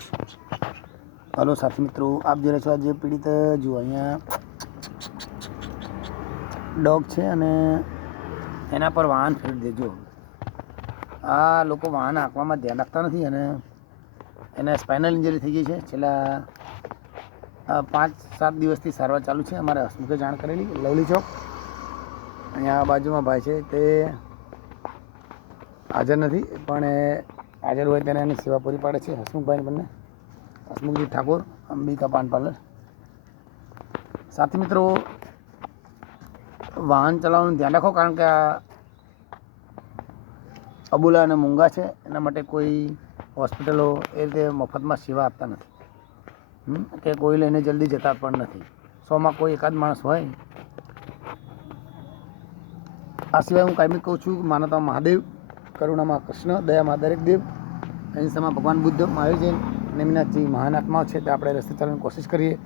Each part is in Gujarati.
हेलो साथी मित्रों, आप जो છો જે પીડિત જુઓ અહીંયા ડોગ છે અને એના પર વાહન ફેરવી દેજો. આ લોકો વાહન હાંકવામાં ધ્યાન રાખતા નથી અને એને સ્પાઇનલ ઇન્જરી થઈ ગઈ છે. છેલ્લા 5-7 દિવસથી સારવાર ચાલુ છે. અમારે હસમુખે જાણ કરેલી. લવલી ચોક અહીંયા બાજુમાં ભાઈ છે તે હાજર નથી, પણ એ હાજર હોય ત્યારે એની સેવા પૂરી પાડે છે. હસમુખભાઈ બંને, હસમુખજી ઠાકોર, અંબિકા પાન પાર્લર. સાથી મિત્રો, વાહન ચલાવવાનું ધ્યાન રાખો, કારણ કે આ અબોલા અને મૂંગા છે, એના માટે કોઈ હોસ્પિટલો એ રીતે મફતમાં સેવા આપતા નથી કે કોઈ લઈને જલ્દી જતા પણ નથી. 100માં કોઈ એકાદ માણસ હોય. આ સિવાય હું કાયમી કહું છું, માનવતા મહાદેવ, કરુણામાં કૃષ્ણ, દયામાં દરેક દેવ, અહિંસામાં ભગવાન બુદ્ધ, મહાવીર જૈન, નેમિનાથજી મહાન આત્માઓ છે. તે આપણે રસ્તે ચાલવાની કોશિશ કરીએ.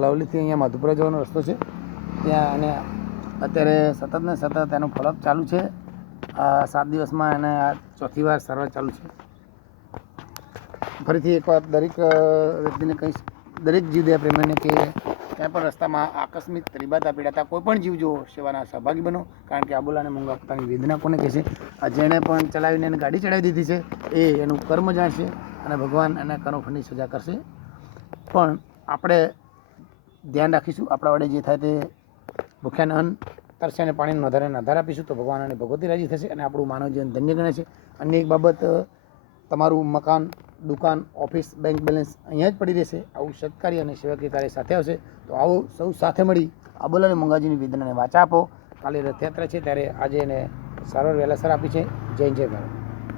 લવલીથી અહીંયા મધુપુરા જવાનો રસ્તો છે, ત્યાં અને અત્યારે સતત ને સતત એનું ફોલોઅપ ચાલુ છે. 7 દિવસમાં એને આ 4થી વાર સારવાર ચાલુ છે. ફરીથી એકવાર દરેક વ્યક્તિને કહીશ, દરેક જીવદયા પ્રેમીને કે ત્યાં પણ રસ્તામાં આકસ્મિક ત્રિબાતા પીડાતા કોઈ પણ જીવ જો સેવાના સહભાગી બનો, કારણ કે આબોલા અને મૂંગા પોતાની વેદના કોને કહે છે. આ જેણે પણ ચલાવીને એને ગાડી ચડાવી દીધી છે એ એનું કર્મ જાણશે અને ભગવાન એના કર્મફળની સજા કરશે. પણ આપણે ધ્યાન રાખીશું, આપણા વડે જે થાય તે ભૂખ્યાને અન્ન, તરસ્યાને પાણીનો આધાર આપીશું તો ભગવાન અને ભગવતી રાજી થશે અને આપણું માનવ જીવન ધન્ય ગણે છે. અન્ય એક બાબત, તમારું મકાન, દુકાન, ઓફિસ, બેંક બેલેન્સ અહીંયા જ પડી રહેશે. આવું સત્કાર્ય અને સેવાકીય કાર્ય સાથે આવશે તો આવો સૌ સાથે મળી આબોલા અને મૂંગાજીની વેદનાને વાચા આપો. કાલે રથયાત્રા છે, ત્યારે આજે એને સારવાર વહેલાસર આપી છે. જય ભારત.